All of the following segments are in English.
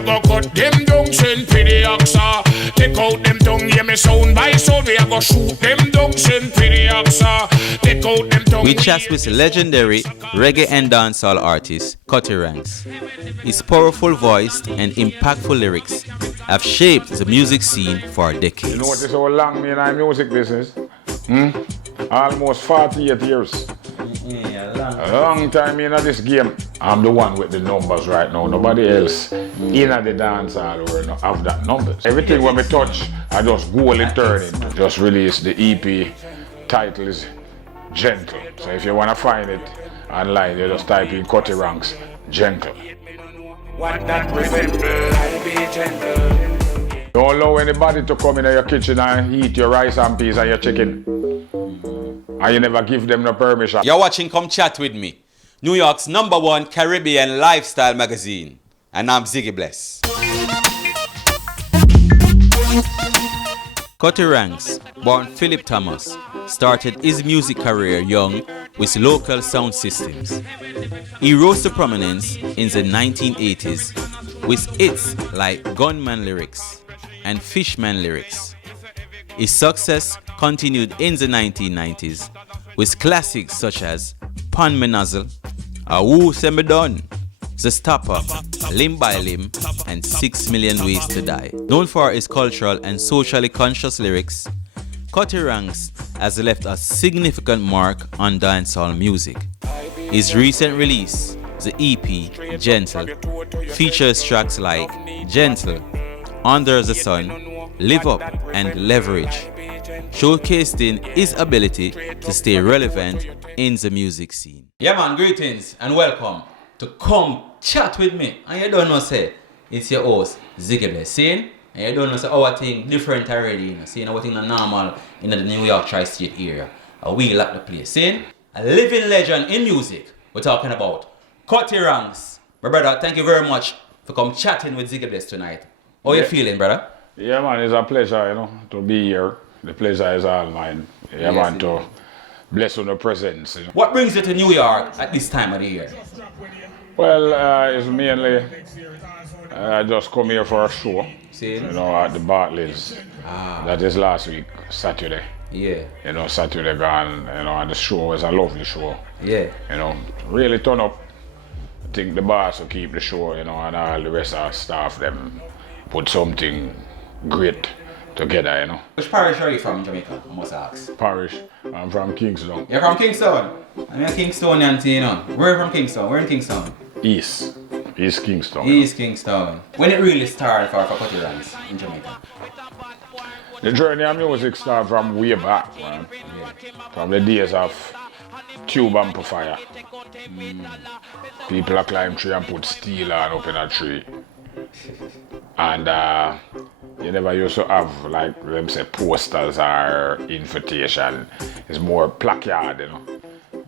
a go cut them down, send for the oxa. Take out them tongue, hear me sound by sound. We a go shoot them down, send for the oxa. Take out them tongue. We chat with legendary reggae and dancehall artist Cutty Ranks. His powerful voice and impactful lyrics have shaped the music scene for decades. You know what is how long me in the music business? Almost 48 years. A long time in this game. I'm the one with the numbers right now. Nobody else in the dancehall will have that numbers. Everything when we touch, I just go and turn it. Just release the EP. Title is Gentle. So if you want to find it online, you just type in Cutty Ranks, Gentle. What that resemble, I be gentle. Don't allow anybody to come in your kitchen and eat your rice and peas and your chicken. And you never give them no permission. You're watching Come Chat With Me, New York's #1 Caribbean lifestyle magazine. And I'm Ziggie Bless. Cutty Ranks, born Philip Thomas, started his music career young with local sound systems. He rose to prominence in the 1980s with hits like Gunman Lyrics and Fishman Lyrics. His success continued in the 1990s with classics such as Pon Me Nozzle, A Woo Se Me Done, The Stopper, Limb by Limb, and 6 Million Ways to Die. Known for his cultural and socially conscious lyrics, Cutty Ranks has left a significant mark on dancehall music. His recent release, the EP Gentle, features tracks like Gentle, Under the Sun, Live Up, and Leverage, showcasing his ability to stay relevant in the music scene. Yeah man, greetings and welcome to Come Chat With Me. And you don't know say, it's your host, Ziggie Bless, and you don't know say our thing different already, you know, seeing our thing not normal in the New York tri-state area. We like the place, seeing a living legend in music. We're talking about Cutty Ranks. My brother, thank you very much for come chatting with Ziggie Bless tonight. How you feeling, brother? Yeah man, it's a pleasure, to be here. The pleasure is all mine. Yeah man, to bless on the presence. What brings you to New York at this time of the year? Well, it's mainly I just come here for a show. See? At the Barclays. That is last week, Saturday. Yeah. Saturday gone, and the show was a lovely show. Yeah. Really turn up. I think the boss will keep the show, and all the rest of the staff, them put something great together, Which parish are you from in Jamaica, I must ask? Parish. I'm from Kingston. You're from Kingston? I'm a Kingstonian, Where from Kingston? Where in Kingston? East Kingston. East Kingston. When it really started for Cutty Ranks in Jamaica? The journey of music started from way back, man. From the days of tube amplifier. People are climb tree and put steel on up in a tree. And you never used to have, like them say, posters or invitation. It's more placard,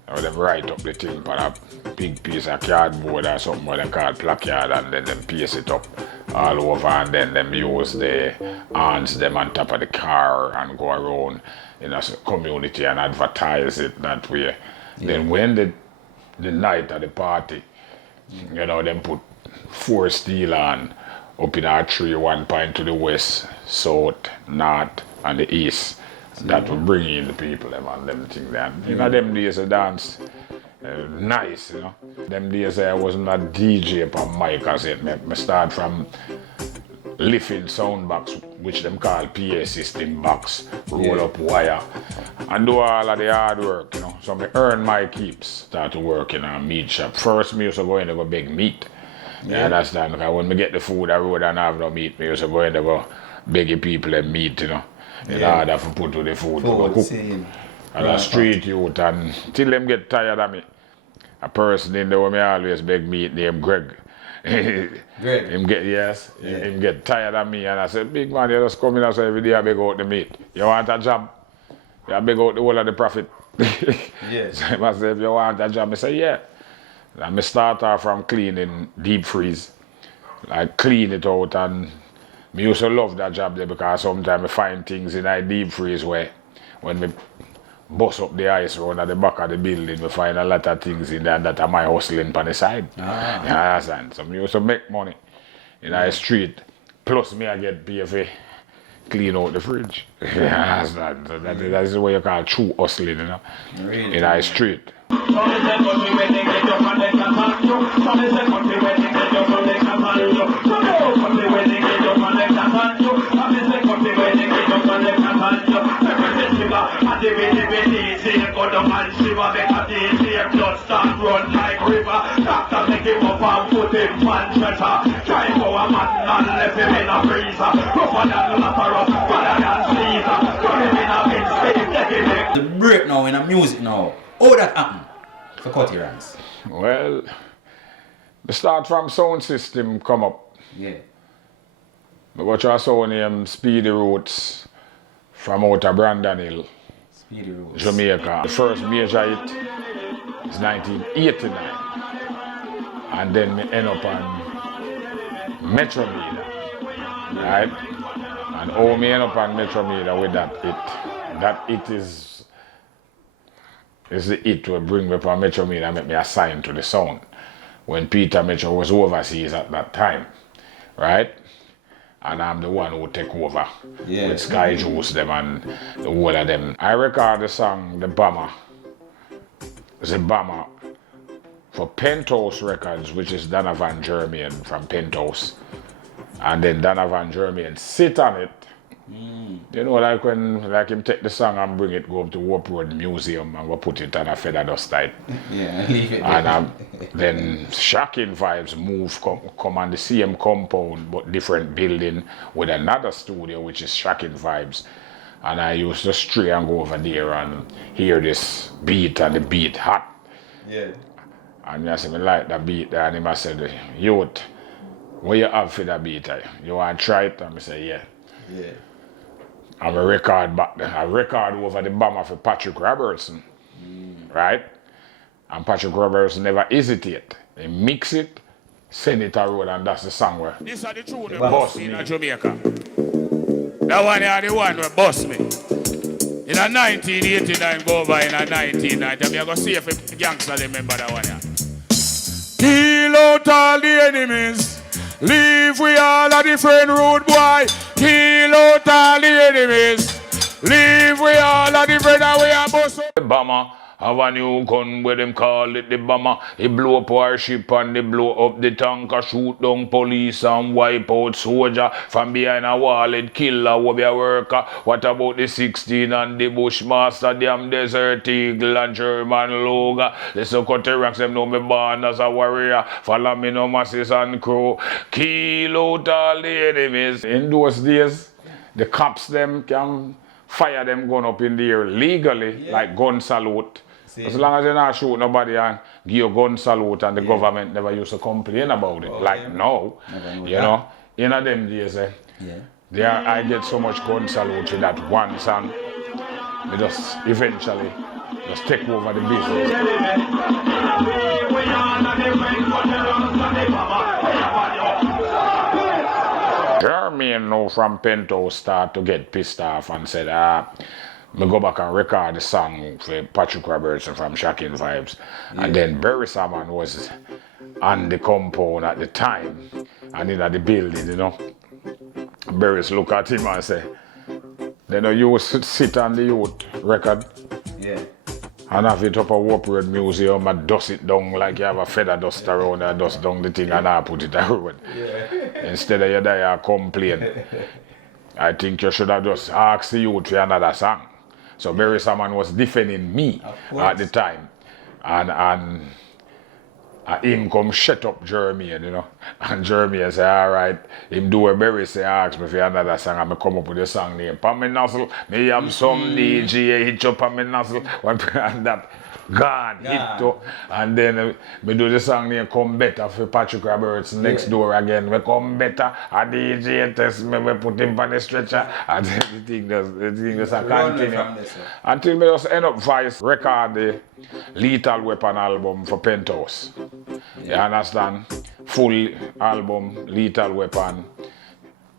Or them write up the thing on a big piece of cardboard or something what they call placard, and then them paste it up all over, and then them use the hands them on top of the car and go around in a community and advertise it that way. Yeah. Then when the night of the party, them put 4 steel on up in our tree, 1 point to the west, south, north, and the east. That will bring in the people, them things there. Them days I dance nice, Them days I wasn't a DJ upon mic as it. I start from lifting sound box, which them call PA system box, roll up wire, and do all of the hard work, So I earn my keeps, start to work in a meat shop. First, I used to go in and go beg meat. You understand? Because when I get the food, I road and have no meat, I used to go in and go beg people and meat, in order to put to the food to go cook. And a street youth, and till them get tired of me. A person in there where me always beg meat named Greg. Greg? Him get tired of me, and I said, big man, you just come in and say every day I beg out the meat. You want a job? You beg out the whole of the profit. Yes. So I said, if you want a job, I say, yeah. And I start off from cleaning deep freeze. I clean it out, and I used to love that job there because sometimes I find things in a deep freeze where when I bust up the ice around at the back of the building, I find a lot of things in there that are my hustling on the side. You understand? So I used to make money. in the street. Plus me I get paid for clean out the fridge. Yeah, that is what you call true hustling, you know. Really? In the street. The break now in the music now. How that happen for Cutty Ranks? Well, the start from sound system come up. Yeah. But what you saw name Speedy Roots from out of Brandon Hill, Speedy Roots. Jamaica. The first major hit is 1989. And then me end up on Metro Media. Right? And how me end up on Metro Media with that hit. That hit is the hit will bring me from Metro Media and make me assigned to the sound. When Peter Metro was overseas at that time. Right? And I'm the one who take over with Sky Juice them and the whole of them. I record the song The Bomber for Penthouse Records, which is Donovan Germain from Penthouse. And then Donovan Germain sit on it. You know, like when him take the song and bring it, go up to Warp Road Museum and go put it on a feather dust type. Yeah, leave it. And then Shocking Vibes move, come on the same compound but different building with another studio which is Shocking Vibes. And I used to stray and go over there and hear this beat and the beat hot. Yeah. And I said, I like that beat there. And he said, youth, what you have for that beat? You want to try it? And I said, yeah. Yeah. And I record back then. I record over the Bomber for Patrick Robertson. Right? And Patrick Robertson never hesitate. He mix it, send it around, and that's the song where This is the tune that Boss bust me Me. in Jamaica. That one is the one that bust me. In a 1989 go over in a 1990. I'm going to see if a gangster remember that one. Kill out all the enemies. Leave we all a different road, boy. Kill out all the enemies. Leave we all a different way a bust up. The Bomber have a new gun where them call it the Bomber. He blow up our ship and they blow up the tanker, shoot down police and wipe out soldier. From behind a wall it kill a wobby worker. What about the 16 and the Bushmaster, damn Desert Eagle and German Loga? The Cutty Ranks them know me born as a warrior. Follow me no masses and crew. Kill out all the enemies. In those days, the cops them can fire them gun up in the air legally, like gun salute. As long as you not shoot nobody and give you gun salute, and the government never used to complain about it. Now, you know, in them days, I get so much gun salute with that one song. They just eventually just take over the business. Jermaine now from Penthouse start to get pissed off and said, me go back and record the song for Patrick Robertson from Shocking Vibes. And then Barry Salmon was on the compound at the time and in the building, you know. Barry's look at him and say, then you sit on the youth record and have it up a Warp Road Museum and dust it down like you have a feather dust around and dust down the thing and I put it around. Instead of you there complain. I think you should have just asked the youth for another song. So Barry Salmon was defending me at the time. And him come shut up Jermaine, you know. And Jermaine say, all right, him do a Barry say, ask me for another song, and I come up with a song name. Pan me nozzle, me have some DJ hit up on me nozzle, and that gone, hit to. And then me do the song name Come Better for Patrick Roberts next door again. Me come better, a DJ test me, we put him on the stretcher, and then the thing just continue. Until me just end up vice record the Lethal Weapon album for Penthouse. You understand? Full album, Lethal Weapon.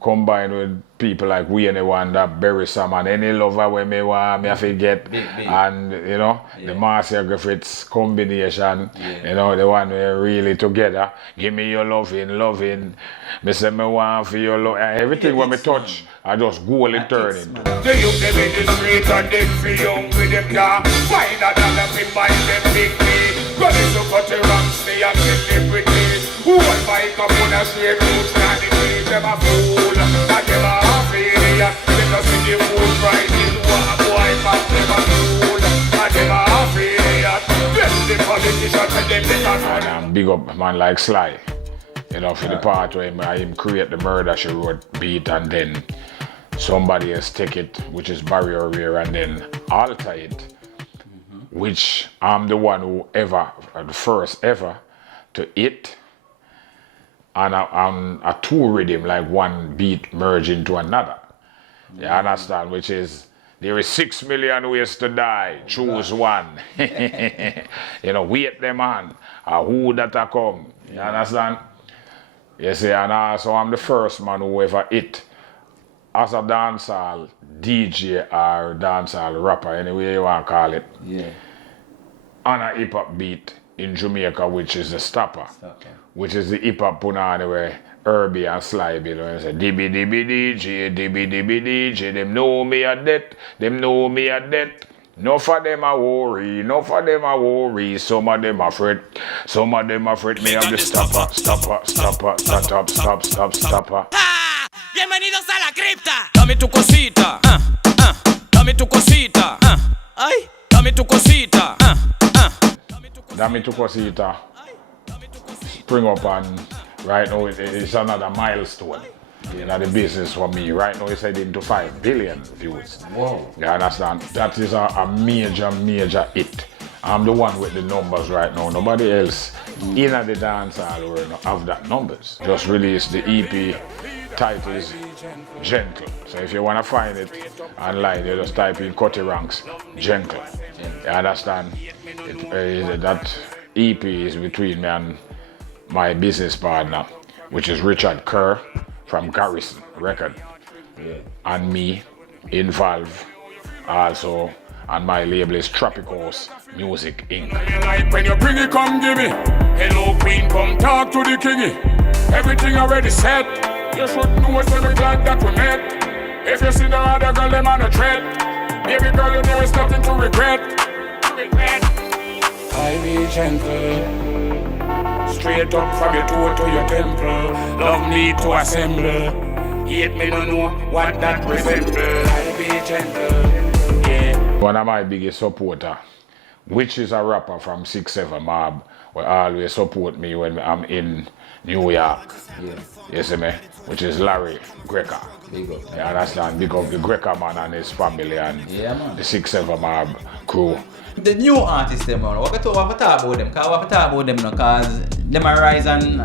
combined with people like we anyone that bury some and any lover when me want me have to get Big. and you know the Marcia Griffiths combination, you know, the one we're really together. Give me your loving. Me say me want for your love. Everything when me touch, I just go and turn it. The youth them in the street and them feel young with them car. Find a dollar fi buy them big tea. Go to Cutty Ranks, they are celebrities. Who want buy up on a straight roots and the trees them a fool. And them a half idiot. Them just see the food prices. What a boy back them a fool. And them a half idiot. Bless the politicians and them better And big up a man like Sly. You know, for the part where him create the Murder She Wrote beat and then somebody else take it, which is Barrier Rear, and then alter it, which I'm the one who ever, the first ever, to it. And I'm a two rhythm, like one beat merge into another. You understand? Which is, there is 6 million ways to die, choose one. You know, wait them on, who that a come. You understand? You see, and also I'm the first man who ever hit as a dancehall DJ or dancehall rapper, any way you want to call it, on a hip hop beat in Jamaica, which is the stopper, which is the hip hop punani where Herbie and Sly be doing. Say, dibby DJ, them know me a debt, No for them a worry, some of them afraid, me have the stopper. Bienvenidos a la cripta. Dame tu cosita, dame tu cosita, ay, dame tu cosita, Dame tu Cosita spring up, and right now it's another milestone in the business for me. Right now it's heading to 5 billion views. Wow. You understand? That is a major hit. I'm the one with the numbers right now. Nobody else in the dancehall will have that numbers. Just released the EP. Title is Gentle. So if you want to find it online, you just type in Cutty Ranks Gentle. You understand? That EP is between me and my business partner, which is Richard Kerr from Garrison Record, and me involved also, and my label is Tropicals Music Inc. Like when you bring it, come give me. Hello queen, come talk to the kingy. Everything already set. You should know so we're glad that we met. If you see no other girl, them on a tread. Baby girl, you know it's nothing to regret. I be gentle. Straight up from your toe to your temple. Love me to assemble. Hate me no know what that resemble. I be gentle. Yeah. One of my biggest supporter, which is a rapper from 6-7 Mob, will always support me when I'm in New York. You see me? Which is Larry Greca. Big up. You understand? Big up the Greca man and his family and man. the 6-7 Mob crew. The new artists them, man, what we talk about them? Cause them are rise and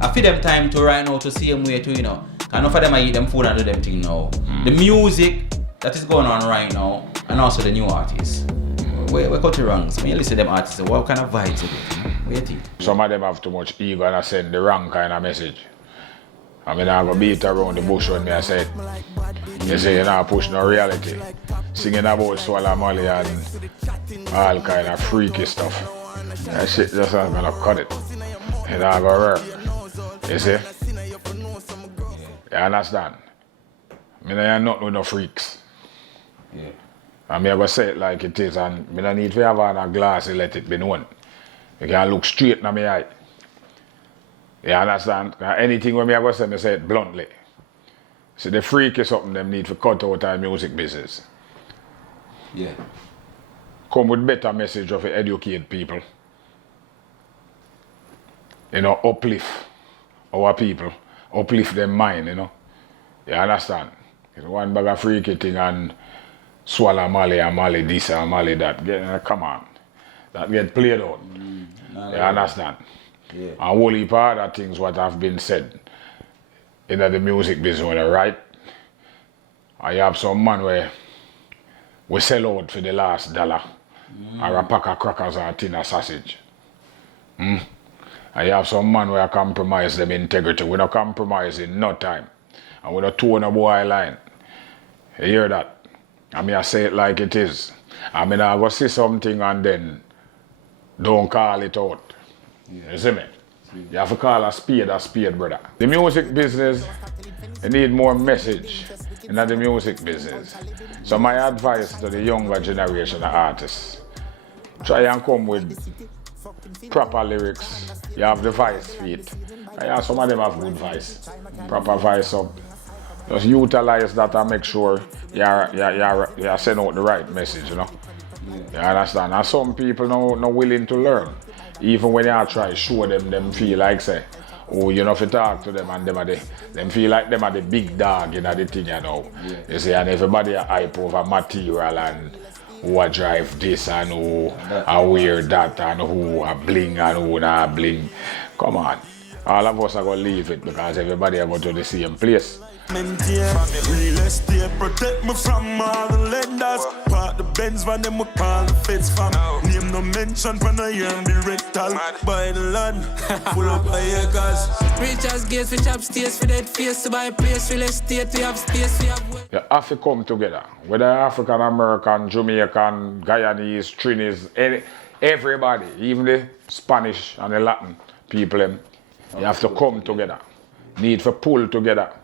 I feel them time to right now to see them way too, you know. Cause enough of them I eat them food and do them thing now. The music that is going on right now, and also the new artists. We Cutty Ranks. When you listen to them artists, what kind of vibes is it? What do you think? Some of them have too much ego and I send the wrong kind of message. I mean, I go beat around the bush when me I said, you say you not push no reality. Singing about Swallow Molly and all kind of freaky stuff. That shit just not gonna cut it. It not gonna work. You see? You understand? Me no have nothing with no freaks. And me I go say it like it is, and me no need to have on a glass and let it be known. You can look straight in my eye. You understand? Anything when me I go say it bluntly. So the freak is something them need to cut out our music business. Yeah. Come with better message of educate people. You know, uplift our people. Uplift them mind, you know. You understand? It's one bag of freaky thing and Swallow Molly and Molly this and Molly that. Come on. That get played out. You understand? Yeah. And whole heap of other things what have been said in the music business, right? I have some man where we sell out for the last dollar or a pack of crackers or a tin of sausage. I have some man where I compromise them integrity. We don't compromise in no time. And we don't tone a boy line. You hear that? I mean, I say it like it is. I mean, I go see something and then don't call it out. You see me? You have to call a spade, brother. The music business, you need more message in the music business. So my advice to the younger generation of artists, try and come with proper lyrics. You have the voice feet. Yeah, some of them have good voice. Proper voice up. Just utilize that and make sure you're sending out the right message, you know. You understand? And some people not willing to learn. Even when you try show them feel like say, oh, you know, if you talk to them and them feel like them are the big dog in the thing, you know. Yeah. You see, and everybody are hype over material and who drive this and who wear that and who bling and who not bling. Come on. All of us are going to leave it because everybody are going to the same place. Real estate protect me from all the lenders. Part the Benz van them we call the feds fam. Name no mention for no year and be rectal. Buy the land, full up by acres. Rich as gates, rich upstairs for that face to buy a place. Real estate, we have space, we have. You have to come together. Whether African American, Jamaican, Guyanese, Trinidad, everybody, even the Spanish and the Latin people, you have to come together. Need to pull together.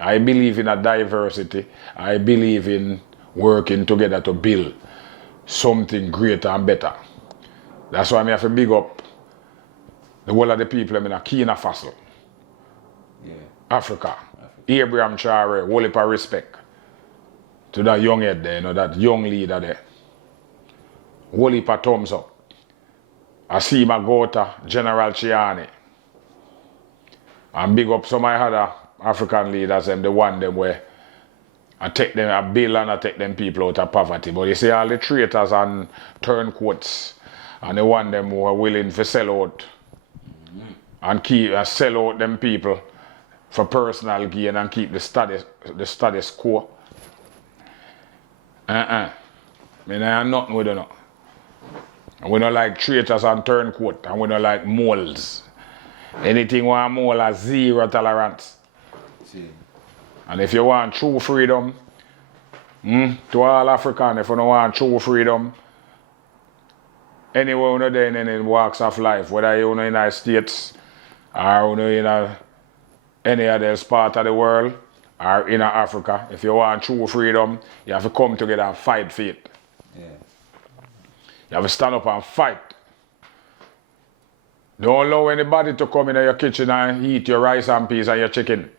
I believe in a diversity. I believe in working together to build something greater and better. That's why I have to big up the whole of the people in Burkina Faso, Africa. Abraham Chare, whole heap of respect to that young head there, you know, that young leader there. Whole heap of thumbs up. Asima Gota, General Chiani. And big up some of my other African leaders, the one them where I take them a bill and I take them people out of poverty. But you see all the traitors and turncoats and the one them who are willing to sell out and keep sell out them people for personal gain and keep the status quo. I mean, I have nothing with them. We don't like traitors and turncoat, and we don't like moles. Anything one mole has zero tolerance. And if you want true freedom, to all Africans, if you don't want true freedom, anywhere you're there in any walks of life, whether you're in the United States or you're in any other part of the world or in Africa, if you want true freedom, you have to come together and fight for it. Yeah. You have to stand up and fight. Don't allow anybody to come in your kitchen and eat your rice and peas and your chicken.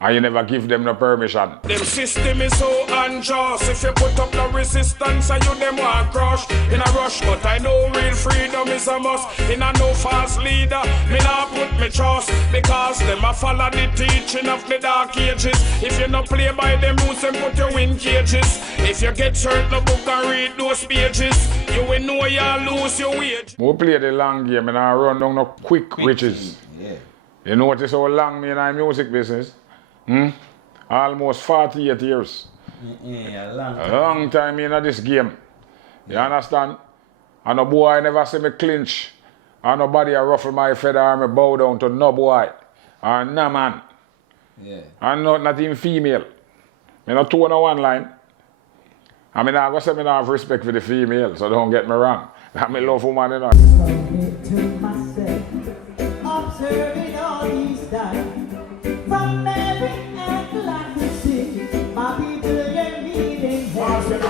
And you never give them no permission. Them system is so unjust. If you put up no resistance and you them want crush in a rush. But I know real freedom is a must. In a no false leader, me not put me trust. Because them a follow the teaching of the dark ages. If you not play by them rules, them put you in cages. If you get hurt the book and read those pages, you will know you lose your wage. We play the long game and I run down no quick riches. Yeah. You notice how long me in our music business? Almost 48 years. Yeah, a long time in this game. You understand? And no boy never see me clinch. And nobody a ruffle my feather or me bow down to no boy. Or no man. Yeah. And not even female. Me not two on one line. I mean, I go say me not have respect for the female, so don't get me wrong. I me love woman, you know. Observing all these times. From every angle I can see, my people are meeting here. Others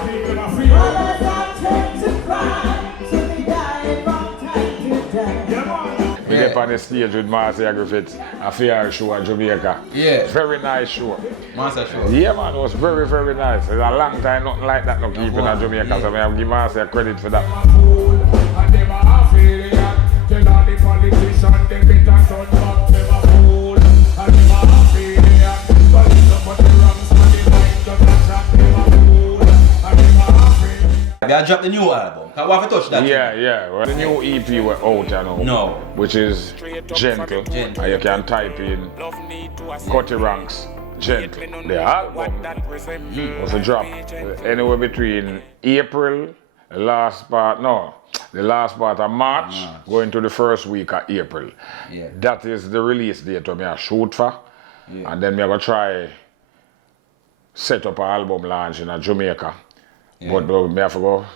are turned to cry, so they die from time to time. We get on the stage with Marcia Griffiths, a fair show in Jamaica. Yeah. Very nice show. Marcia show. Yeah, man, it was very, very nice. It's a long time, nothing like that no keep in Jamaica, so I have to give Marcia credit for that. Have you dropped the new album? How have you touched that? Yeah. Well, the new EP were out, you know. No. Which is Gentle. And you can type in Cutty Ranks, Gentle. The album was a drop anywhere between April, the last part of March, going to the first week of April. Yeah. That is the release date I shoot for. And then me go try set up an album launch in Jamaica. But me have to go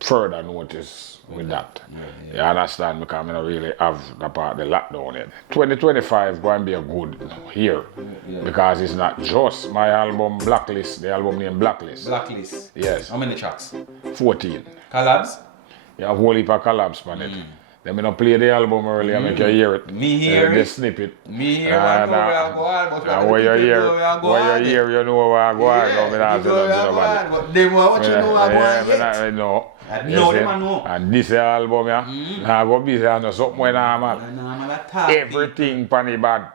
further notice with that. You understand? Because I don't really have the part of the lockdown yet. 2025 going to be a good year. Because it's not just my album Blacklist, the album named Blacklist. Blacklist. Yes. How many tracks? 14. Collabs? You have a whole heap of collabs on it. Then me not play the album early and make you hear it. Me hear the it. snippet. Me hear it. And where you hear, you know where I go on. But them what you know I go on. No. No, them I know. And this album, I go busy and something when I'm at. Everything pan the bad.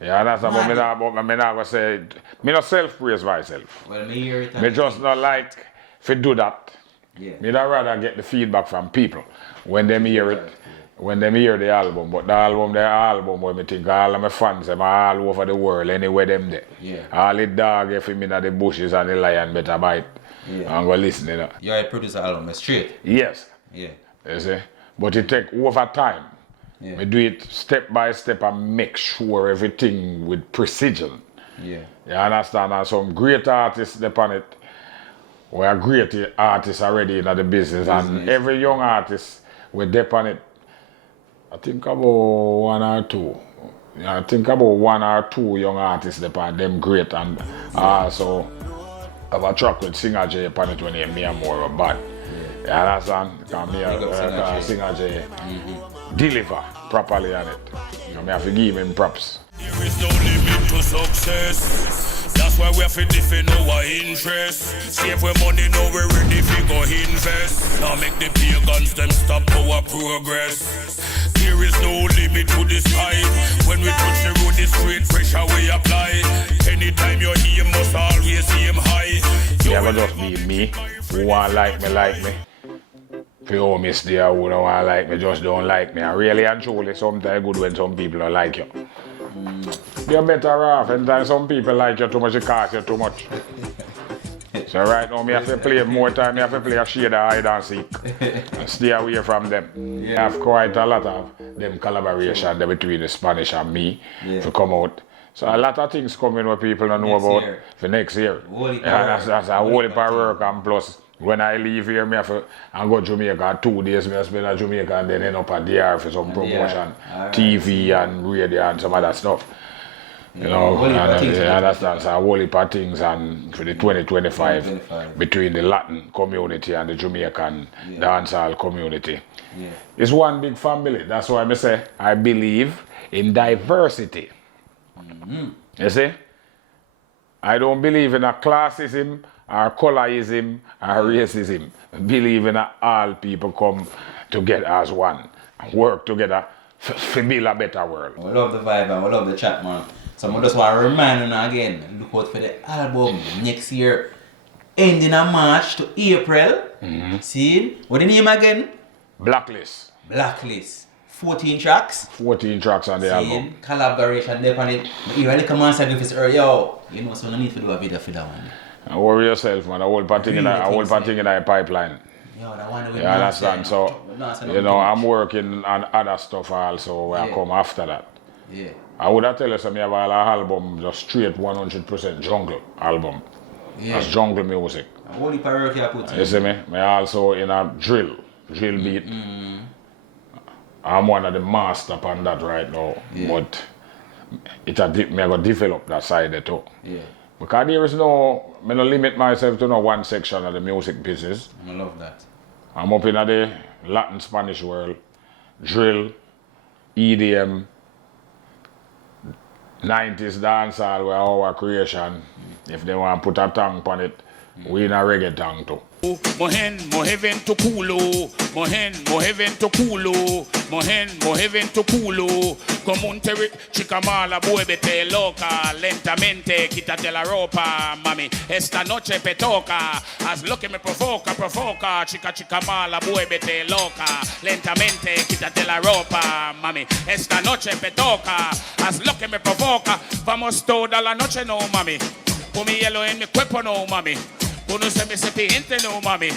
You understand? But me not go say, me not self-praise myself. Well, me hear it. Me just not like to do that. Yeah. Me not rather get the feedback from people when them hear it. When them hear the album, but the album where me think all of my fans them all over the world, anywhere them there. Yeah. All the dog if him in the bushes and the lion better bite. Yeah. And go listen, you know. You're a producer album, straight. Yes. Yeah. You see? But it take over time. Yeah. We do it step by step and make sure everything with precision. Yeah. You understand? And some great artists depend it. We are great artists already in the business. And every young artist we depend it. I think about one or two. I think about one or two young artists depend them great, and also have a track with Singer J upon it when he me and more bad. You understand? Because me Singer J deliver properly on it. You know, me have to give him props. There is no limit to success. That's why we have to defend our interest. Save our money, now we're ready to go invest. Now make the pagans them stop our progress. There is no limit to the sky. When we touch the road, the straight pressure we apply. Anytime you hear must always aim high. Never just be me. Who want like me. If you owe me there, who don't want like me, just don't like me. And really and truly, sometimes good when some people don't like you. You're better off, and then some people like you too much, it costs you too much. So right now, me have to play more time, me have to play a shade of hide and seek. And stay away from them. I have quite a lot of them collaboration between the Spanish and me to come out. So a lot of things coming where people don't know about for next year. That's a whole heap of work, and plus when I leave here, me have to go to Jamaica 2 days, me have to spend in Jamaica and then end up at DR for some promotion, TV and radio and some other stuff. You know, and understand, so a whole heap of things, and for the 2025 between the Latin community and the Jamaican dancehall community. Yeah. It's one big family. That's why I say I believe in diversity. You see? I don't believe in a classism or colorism or racism. I believe in all people come together as one and work together to build a better world. I love the vibe and I love the chat, man. So I just want to remind you again, look out for the album next year, ending of March to April. See? What the name again? Blacklist. Blacklist. 14 tracks. 14 tracks on the album. Collaboration there on it. You really come and say if it's yo, you know, so you need to do a video for that one. Don't worry yourself, man. I will put thing in a pipeline. Yo, that one you understand? So, you know, I'm working on other stuff also where I come after that. Yeah. I would have tell you some of our album just straight 100% jungle album. Yeah. That's jungle music. What the priority I put in? You see me? I also in a drill beat. I'm one of the master upon that right now. Yeah. But me I go develop that side too. Yeah. Because there is no, I don't limit myself to no one section of the music business. I love that. I'm up in the Latin Spanish world, drill, EDM, 90s dancehall were our creation. If they want to put a tongue on it, we in a reggae tongue too. Mohen, moheven to culo, mohen, moheven to culo, mohen, moheven to culo. Comunte chicamala, buébete loca, lentamente, quítate la ropa, mami. Esta noche me toca, haz lo que me provoca, chica chicamala, buébete loca, lentamente, quítate la ropa, mami. Esta noche me toca, haz lo que me provoca, vamos toda la noche, no, mami. Pon mi hielo en mi cuerpo, no, mami. Conoce mi serpiente, no, mami.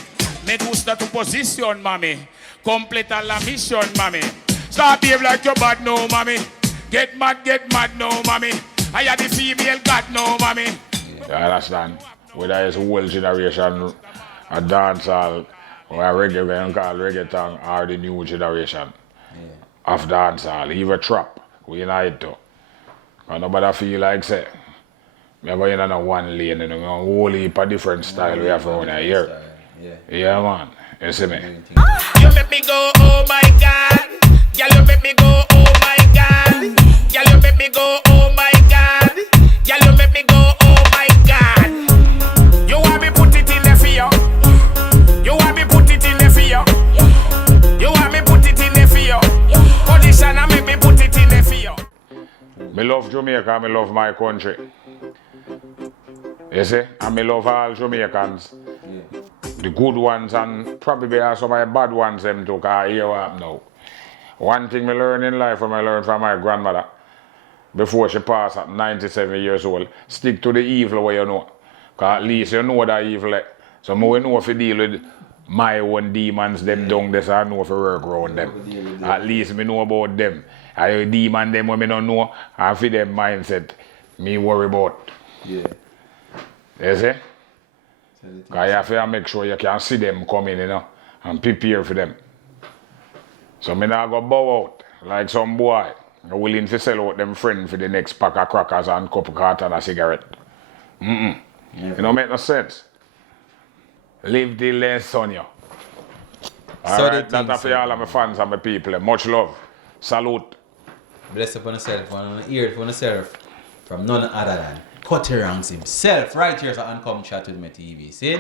Me gusta tu posición, mami. Completa la misión, mami. Stop behave like you're bad, no, mami. Get mad, no, mommy. I am the female god, no, mommy. You understand? Whether it's whole generation, a dancehall, or a reggae, we don't call reggaeton, or the new generation of dancehall, even trap, we unite to. And nobody feel like say, we go in on one lane, you know, a whole heap of different style we have around here. Yeah, man. You see me? You make me go, oh my God. Girl, you make me go, oh my God. Girl, you make me go, oh my God. Girl, you make me go, oh my God. You want me put it in the fear. You want me put it in the fear. You want me put it in the fear. Position and make me put it in the fear. Me love Jamaica, me love my country. You see? And me love all Jamaicans. The good ones and probably some of the bad ones them too, because here what happen now. One thing me learn in life, and I learned from my grandmother, before she passed at 97 years old, stick to the evil way you know. Because at least you know that evil. So I know if you deal with my own demons, them down there, so I know if you work around them. At least me know about them. I demon them when I don't know, and for them mindset, me worry about. Yeah. You see? Because you have to make sure you can see them coming, you know, and prepare for them. So me not go bow out like some boy willing to sell out them friend for the next pack of crackers and couple carton of cigarette. It don't make no sense. Live the lesson, you. Alright, that's for all of my fans and my people. Much love. Salute. Bless upon yourself, on the ear for yourself, from none other than Cutty Ranks himself, right here on Come Chat With Me TV. See?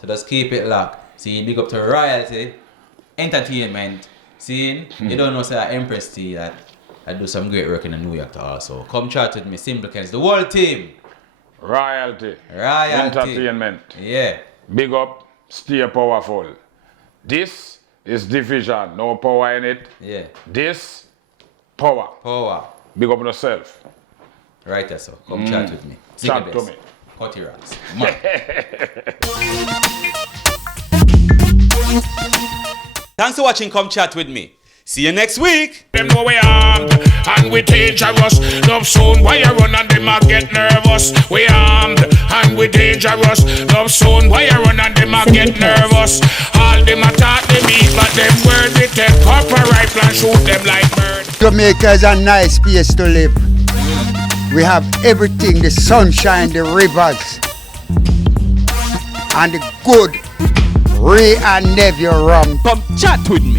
So just keep it locked. See, big up to Royalty Entertainment. See, you don't know, say Empress T that I do some great work in New York too also. Come chat with me, Simplicans, the whole team. Royalty Entertainment. Yeah. Big up, stay powerful. This is division, no power in it. Yeah. This, power. Power. Big up yourself. Right there, so come chat with me. Chat to me. Cutty Ranks. Thanks for watching Come Chat With Me. See you next week. Them know we armed and we dangerous. Love soon why you run and them a get nervous. We armed and we dangerous. Love soon why you run and them a get nervous. All them attack them eat, but them word we take up a rifle and shoot them like bird. Jamaica is a nice place to live. We have everything, the sunshine, the rivers, and the good Ray and Nephew rum. Come chat with me.